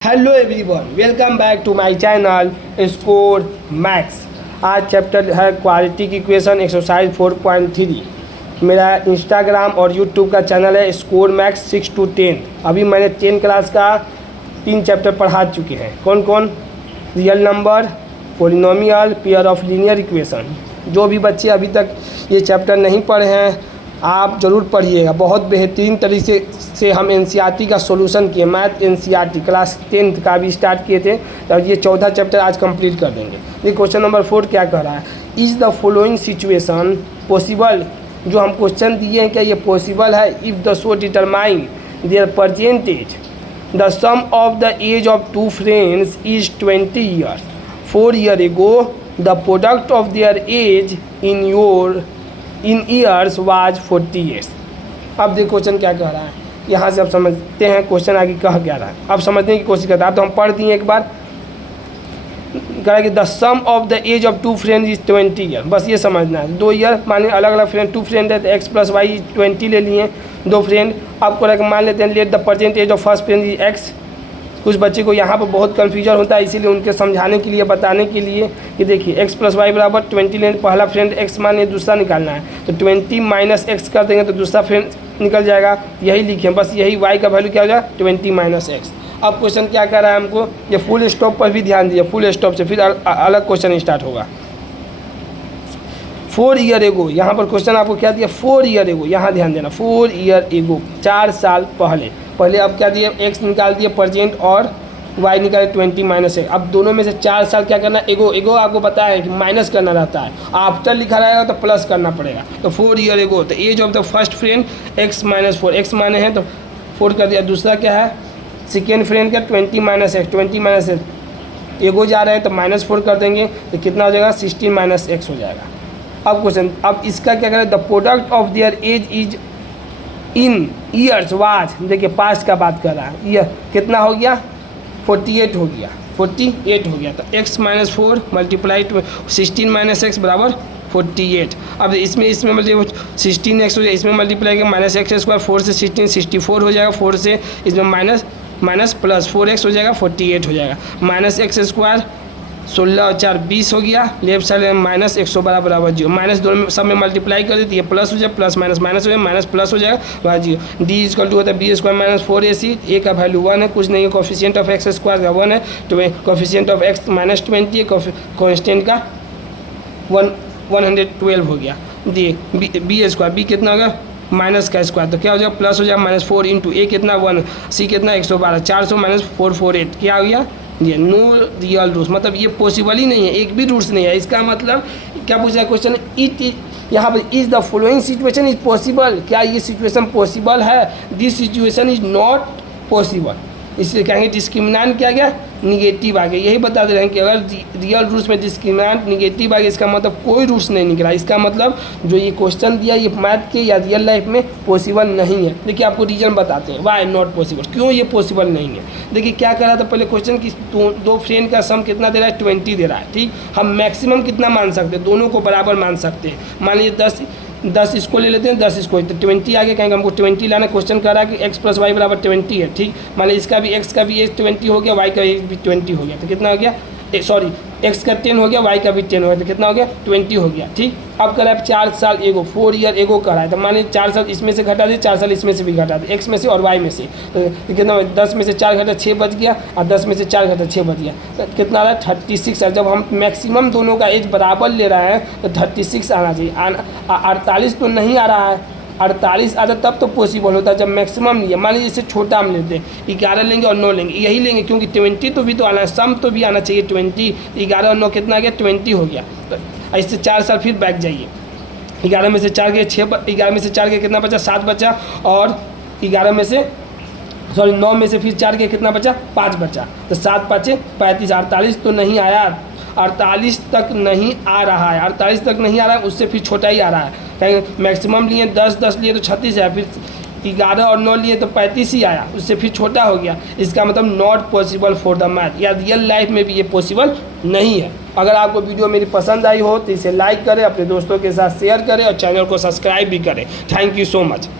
Hello everyone, welcome back to my channel Score Max. आज chapter है quality की equation exercise 4.3। मेरा Instagram और यूट्यूब का चैनल है स्कोर मैक्स 6 to 10। अभी मैंने 10 क्लास का 3 चैप्टर पढ़ा चुके हैं। कौन कौन? Real number, polynomial, pair of linear equation. जो भी बच्चे अभी तक ये चैप्टर नहीं पढ़े हैं आप ज़रूर पढ़िएगा। बहुत बेहतरीन तरीके से हम एनसीईआरटी का सॉल्यूशन किए। मैथ एनसीईआरटी क्लास 10 का भी स्टार्ट किए थे, तो ये 14 चैप्टर आज कंप्लीट कर देंगे। ये क्वेश्चन नंबर 4 क्या कह रहा है? Is the following situation possible? जो हम क्वेश्चन दिए हैं क्या ये पॉसिबल है? If the so determine their percentage the sum of the age of two friends is 20 years. 4 year ago the product of their age in years was 40 years. अब देखो question क्या कह रहा है, यहाँ से अब समझते हैं क्वेश्चन आगे कह क्या रहा है। अब समझने की कोशिश करते हैं। अब तो हम पढ़ दिए एक बार। कह रहा है कि the sum of the age of two friend is 20 year. बस ये समझना है। 2 ईयर मानिए अलग अलग फ्रेंड, 2 फ्रेंड है तो एक्स प्लस वाई 20 ले लिए 2 फ्रेंड। आपको मान लेते हैं let the percentage of first friend is x. कुछ बच्चे को यहाँ पर बहुत कन्फ्यूजन होता है, इसीलिए उनके समझाने के लिए बताने के लिए कि देखिए एक्स प्लस वाई बराबर 20 लें। पहला फ्रेंड एक्स मानिए, दूसरा निकालना है तो 20 माइनस एक्स कर देंगे तो दूसरा फ्रेंड निकल जाएगा। यही लिखें, बस यही वाई का वैल्यू क्या हो जाएगा 20 माइनस एक्स। अब क्वेश्चन क्या कर रहा है हमको, ये फुल स्टॉप पर भी ध्यान दिए। फुल स्टॉप से फिर अलग क्वेश्चन स्टार्ट होगा। 4 ईयर एगो, यहाँ पर क्वेश्चन आपको क्या दिया? 4 ईयर एगो, यहाँ ध्यान देना। 4 ईयर एगो 4 साल पहले अब क्या दिए? एक्स निकाल दिए प्रेजेंट और वाई निकाले 20 माइनस है। अब दोनों में से 4 साल क्या करना है? एगो आपको पता है कि माइनस करना रहता है। आफ्टर लिखा रहेगा तो प्लस करना पड़ेगा। तो 4 ईयर एगो तो age of the first friend x minus 4, x माने हैं तो 4 कर दिया। दूसरा क्या है? सेकेंड फ्रेंड का 20 माइनस एक्स, 20 माइनस एक्स एगो जा रहे हैं तो -4 कर देंगे तो कितना हो जाएगा? 16 माइनस एक्स हो जाएगा। अब क्वेश्चन, अब इसका क्या करें? The product of their age is in years was, देखिए पास्ट का बात कर रहा है। ईयर कितना हो गया? 48 हो गया। 48 हो गया तो x minus 4 multiply 16 minus x बराबर 48। अब इसमें मतलब 16x हो जाए, इसमें मल्टीप्लाई किया माइनस एक्स स्क्वायर 4 से 16 64 हो जाएगा। 4 से इसमें माइनस प्लस 4x हो जाएगा 48 हो जाएगा। माइनस एक्स स्क्वायर 16 और 4 20 हो गया। लेफ्ट साइड में माइनस 112 बराबर 0। माइनस दोनों में सब में मल्टीप्लाई कर देती है, प्लस हो जाए प्लस माइनस माइनस हो जाए माइनस प्लस हो जाएगा वहाँ 0। डी इक्वल टू होता है बी स्क्वायर माइनस 4ac। ए का वैल्यू 1 है, कुछ नहीं है। कोफिशिएंट ऑफ एक्स स्क्वायर का 1 है तो कोफिशिएंट ऑफ एक्स माइनस 20 है। कॉन्स्टेंट का 112 हो गया। डी बी स्क्वायर, बी कितना होगा? माइनस का स्क्वायर तो क्या हो जाएगा? प्लस हो जाएगा -4 इंटू ए कितना 1, सी कितना 112, 400 माइनस 448 क्या हो गया? ये नो रियल रूट्स, मतलब ये पॉसिबल ही नहीं है, एक भी रूट्स नहीं है। इसका मतलब क्या पूछा है क्वेश्चन? यहाँ पर is the following situation is possible, क्या ये सिचुएशन पॉसिबल है? This situation is not possible. इसलिए कहेंगे डिस्क्रिमिनेंट क्या गया? निगेटिव आ गया। यही बता दे रहे हैं कि अगर रियल रूट्स में डिस्क्रिमिनेंट निगेटिव आ गया इसका मतलब कोई रूट्स नहीं निकला। इसका मतलब जो ये क्वेश्चन दिया ये मैथ के या रियल लाइफ में पॉसिबल नहीं है। देखिए आपको रीजन बताते हैं वाई नॉट पॉसिबल, क्यों ये पॉसिबल नहीं है। देखिए क्या कर रहा था पहले क्वेश्चन की 2 फ्रेंड का सम कितना दे रहा है? 20 दे रहा है। ठीक, हम मैक्सिमम कितना मान सकते हैं? दोनों को बराबर मान सकते हैं। मान लीजिए 10 इसको ले लेते हैं, 10 इसको, तो 20 आगे कहेंगे हमको 20 लाना। क्वेश्चन कर रहा है कि x प्लस वाई बराबर 20 है। ठीक, मान लीजिए इसका भी x का भी 20 हो गया, y का भी 20 हो गया तो कितना हो गया? सॉरी x का 10 हो गया, y का भी 10 हो गया तो कितना हो गया? 20 हो गया। ठीक, अब कर रहा है 4 साल एगो, 4 ईयर एगो कर रहा है तो मान लीजिए 4 साल इसमें से घटा दे, 4 साल इसमें से भी घटा दे, x में से और y में से तो कितना? 10 में से 4 घटा 6 बच गया और 10 में से 4 घटा 6 बच गया तो कितना आ रहा है? 36 है। जब हम मैक्सिमम दोनों का एज बराबर ले रहे हैं तो 36 आना चाहिए। 48 तो नहीं आ रहा है। 48 आता तब तो पॉसिबल होता है जब मैक्सिमम लिया। मान लीजिए इससे छोटा हम लेते हैं, 11 लेंगे और 9 लेंगे, यही लेंगे क्योंकि 20 तो भी तो आना है, सम तो भी आना चाहिए 20। 11 और 9 कितना आ गया? 20 हो गया। तो इससे 4 साल फिर बैक जाइए। 11 में से 4 गए 6, 11 में से 4 के कितना बचा? 7 बचा। और 11 में से 9 में से फिर 4 के कितना बचा? 5 बचा। तो 7 5 35। 48 तो नहीं आया, 48 तक नहीं आ रहा है। 48 तक नहीं आ रहा है, उससे फिर छोटा ही आ रहा है। कहीं मैक्सिमम लिए 10 लिए तो 36 है, फिर 11 और 9 लिए तो 35 ही आया, उससे फिर छोटा हो गया। इसका मतलब not possible for the math, या रियल लाइफ में भी ये पॉसिबल नहीं है। अगर आपको वीडियो मेरी पसंद आई हो तो इसे लाइक करें, अपने दोस्तों के साथ शेयर करें और चैनल को सब्सक्राइब भी करें। Thank you so much.